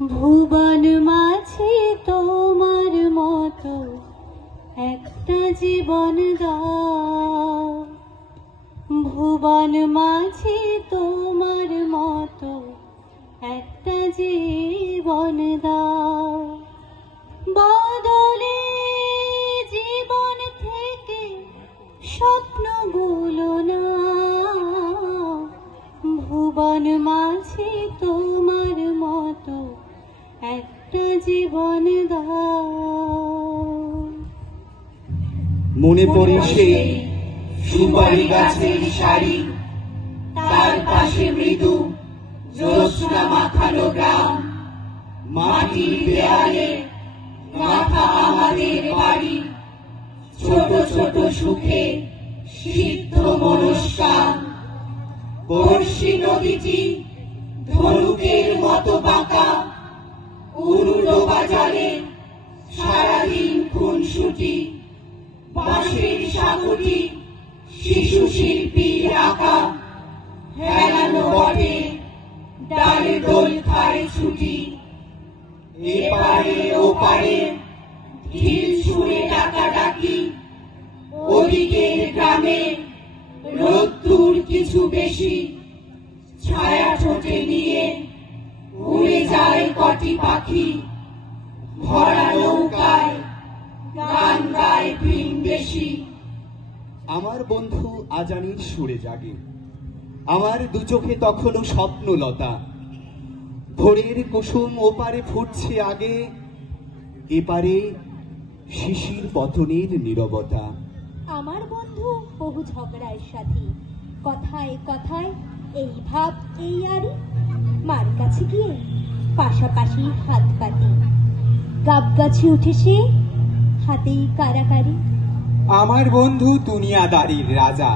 ভুবন মাঝে তোমার মতো একটা জীবন দাও, ভুবন মাঝে তোমার মতো একটা জীবন দাও। বদলে জীবন থেকে স্বপ্নগুলো না, ভুবন মাঝে তোমার মতো একটা জীবন দাও। মনে পড়ে সেই সুপারি গাছের সারি, তার পাশে মৃদু জ্যোৎস্না মাখানো গ্রাম, মাটির দেয়ালে গাঁথা আমাদের বাড়ি, ছোট ছোট সুখে সিদ্ধ মনস্কান। বর্ষি নদীটি ধনুকের মতো বাঁকা, উরুলো বাজারে সারাদিন খুনসুটি, বাঁশের সাঁকোটি শিশু শিল্পীর আঁকা, হেলানো বটে ডালে দোল খায় ছুটি। এপারে ওপারে ঢিল ছুঁড়ে ডাকাডাকি, ওদিকের গ্রামে রোদ্দুর কিছু বেশি, ছায়া ঠোঁটে নিয়ে উড়ে যায় কটি পাখি। ভরা নৌকায় গান গায় ভিনদেশি। আমার বন্ধু আজানির সুরে জাগে, আমার দু চোখে তখনও স্বপ্নলতা। ভোরের কুসুম ওপারে ফুটছে আগে, এপারে শিশির পতনের নীরবতা। আমার বন্ধু বহু ঝগড়ায় সাথী, কথায় কথায় এই ভাব এই আরি, মার কাছে গিয়ে পাশাপাশি হাত পাতি, গাব গাছে উঠেছে হাতেই কারাকারি। আমার বন্ধু দুনিয়াদারির রাজা,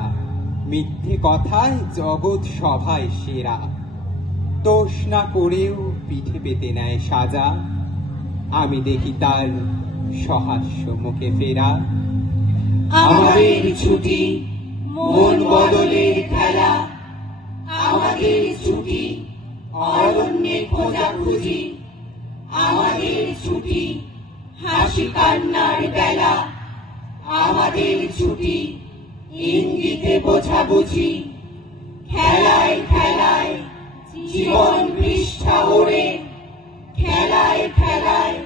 মিথ্যে কথায় জগৎ সভায় সেরা, দোষ না করেও পিঠে পেতে নেয় সাজা, আমি দেখি তার সহাস্য মুখে ফেরা। আমাদের ছুটি মন বদলের খেলা, আমাদের ছুটি অরণ্যে খোঁজাখুঁজি, আমাদের ছুটি হাসি কান্নার বেলা, আমাদের ছুটি ইঙ্গিতে বোঝাবুঝি। খেলায় খেলায় জীবন পৃষ্ঠা ওড়ে, খেলায় খেলায়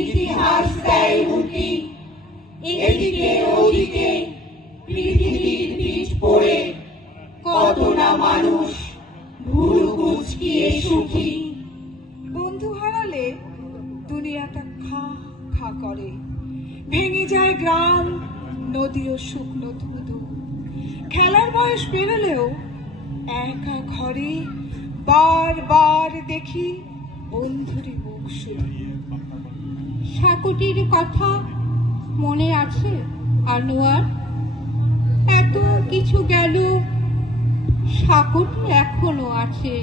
ইতিহাস দেয় উঁকি। এদিকে ওদিকে পৃথিবীর পিঠ পড়ে, কত না মানুষ ভুরু কুঁচকিয়ে সুখী। বন্ধু হারালে দুনিয়াটা খা খা করে, ভেঙে যায় গ্রাম নদীও শুকনো ধুধু। খেলার বয়স পেরোলেও একা ঘরে বারবার দেখি বন্ধুরই মুখ শুধু। সাঁকোটির কথা মনে আছে আনোয়ার? এত কিছু গেল, সাঁকোটি এখনো আছে।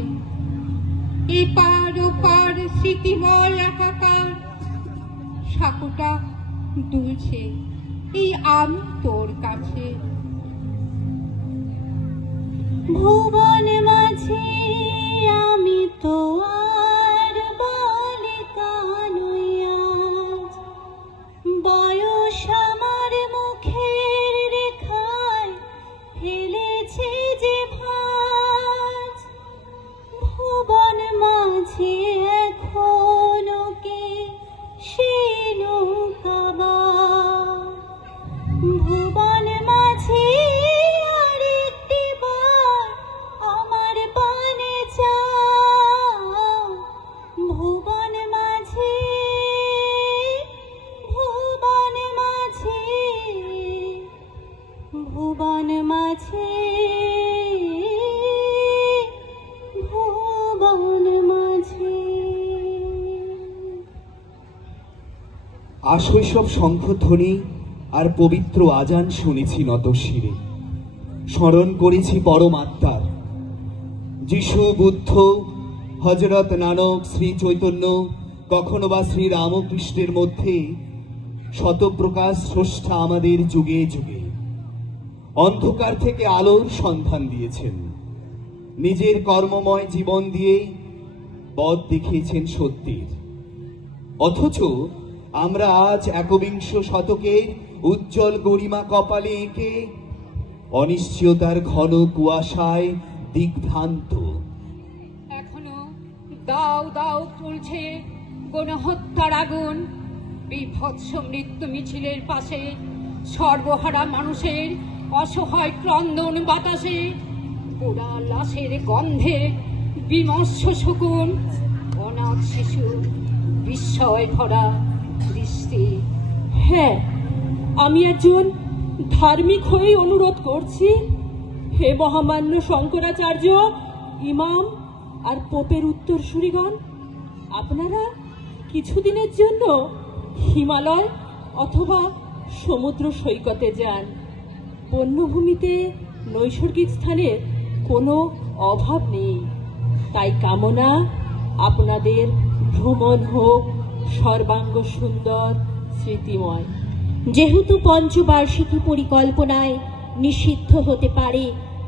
এপার ওপার স্মৃতিময় একাকার, সাঁকোটা দুলছে এই আমি তোর কাছে। ভুবন মাঝে আমি তো আর বালিকা নই আজ, বয়স আমার মুখের রেখায় ফেলেছে যে ভাঁজ। ভুবন মাঝে এখনো কে সে নৌকাবার, ভুবন মাঝে আরেকটি বার আমার পানে চাও। ভুবন মাঝে, ভুবন মাঝে, ভুবন মাঝে, ভুবন মাঝে। আশৈশব শঙ্খধ্বনি আর পবিত্র আজান শুনেছি নত শিরে, স্মরণ করেছি পরমাত্মার। যিশু, বুদ্ধ, হযরত নানক, শ্রী চৈতন্য, কখনো বা শ্রী রামকৃষ্ণের মধ্যে শতপ্রকাশ স্রষ্টা আমাদের যুগে যুগে অন্ধকার থেকে আলোর সন্ধান দিয়েছেন। নিজের কর্মময় জীবন দিয়ে পথ দেখিয়েছেন সত্যের। অথচ আমরা আজ একবিংশ শতকের উজ্জ্বল গরিমা কপালে এঁকে অনিশ্চয়তার ঘন কুয়াশায় দিগ্ভ্রান্ত। এখনো দাও দাও চলছে গণহত্যার আগুন। বিভৎস মৃত্যু মিছিলের পাশে সর্বহারা মানুষের অসহায় ক্রন্দন বাতাসে পোড়া লাশের গন্ধে বিমর্ষ শকুন, অনাথ শিশু বিস্ময় ভরা দৃষ্টি। হ্যাঁ, আমি একজন ধার্মিক হয়ে অনুরোধ করছি, হে মহামান্য শঙ্করাচার্য, ইমাম আর পোপের উত্তরসূরিগণ, আপনারা কিছুদিনের জন্য হিমালয় অথবা সমুদ্র সৈকতে যান। বন্যভূমিতে নৈসর্গিক স্থানের কোনো অভাব নেই। তাই কামনা, আপনাদের ভ্রমণ হোক সর্বাঙ্গ সুন্দর, স্মৃতিময়। যেহেতু পঞ্চবার্ষিকী পরিকল্পনায় নিষিদ্ধ হতে পারে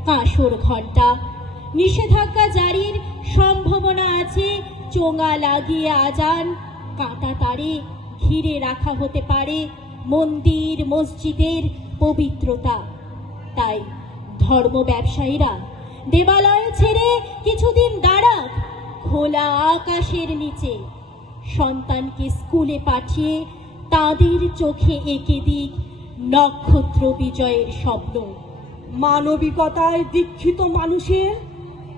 কাঁসর ঘণ্টা, নিষেধাজ্ঞা জারির সম্ভাবনা আছে চোঙা লাগিয়ে আজান, কাঁটা তারে ঘিরে রাখা হতে পারে মন্দির মসজিদের পবিত্রতা। তাই ধর্ম ব্যবসায়ীরা দেবালয় ছেড়ে কিছুদিন দাঁড়াক খোলা আকাশের নিচে। সন্তানকে স্কুলে পাঠিয়ে তাদের চোখে এঁকে দিক নক্ষত্র বিজয়ের স্বপ্ন। মানবিকতায় দীক্ষিত মানুষের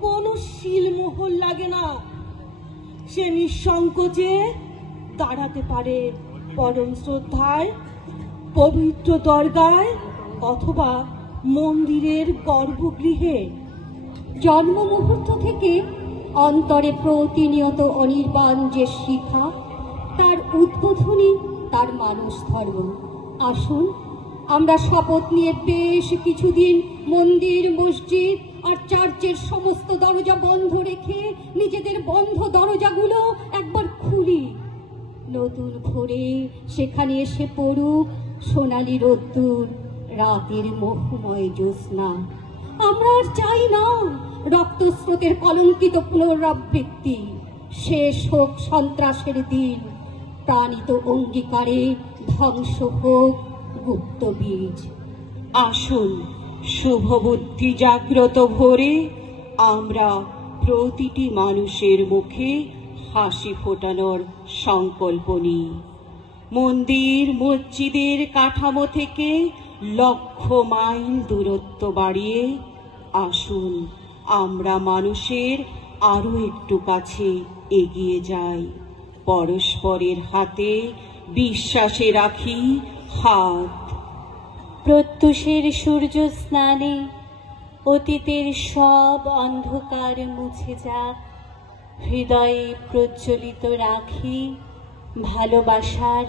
কোনো শিলমোহর লাগে না, সে নিঃসংকোচে দাঁড়াতে পারে পরম শ্রদ্ধায় পবিত্র দরগায় অথবা মন্দিরের গর্ভগৃহে। জন্ম মুহূর্ত থেকে অন্তরে প্রতিনিয়ত অনির্বাণ যে শিখা, তার উদ্বোধনী তার মানুষ ধর্ম। আসুন আমরা শপথ নিয়ে বেশ কিছুদিন মন্দির মসজিদ আর চার্চের সমস্ত দরজা বন্ধ রেখে নিজেদের বন্ধ দরজাগুলো একবার খুলি। নতুন ভোরে সেখানে এসে পড়ুক সোনালি রোদ্দুর, রাতের মোহময় জ্যোৎস্না। আমরা আর চাই না রক্তস্রোতের কলঙ্কিত পুনরাবৃত্তি। শেষ হোক সন্ত্রাসের দিন, প্রাণিত অঙ্গীকারে ধ্বংস হোক গুপ্ত বীজ। আসুন শুভ বুদ্ধি জাগ্রত ভোরে আমরা প্রতিটি মানুষের মুখে হাসি ফোটানোর সংকল্প নিই। মন্দির মসজিদের কাঠামো থেকে লক্ষ মাইল দূরত্ব বাড়িয়ে আসুন আমরা মানুষের আরো একটু কাছে এগিয়ে যাই। পরস্পরের হাতে বিশ্বাসে রাখি হাত। প্রত্যুষের সূর্য স্নানে অতীতের সব অন্ধকার মুছে যাক। হৃদয়ে প্রজ্বলিত রাখি ভালোবাসার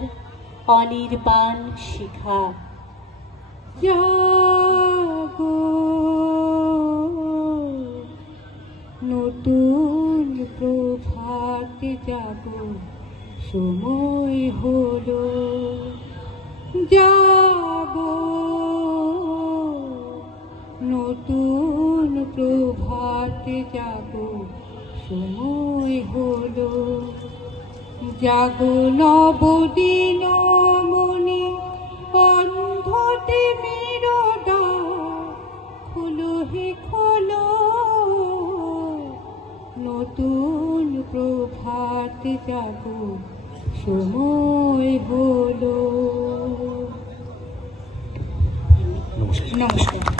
অনির্বাণ শিখা। জাগো নতুন প্রভাতে জাগো, সময় হলো। জাগো নতুন প্রভাতে জাগো, সময় হলো। জাগো নবদিন মনে অন্ধতে মেরোদা, খোলো হে খোলো নতুন প্রভাতে জাগো, সময় হলো। নমস্কার।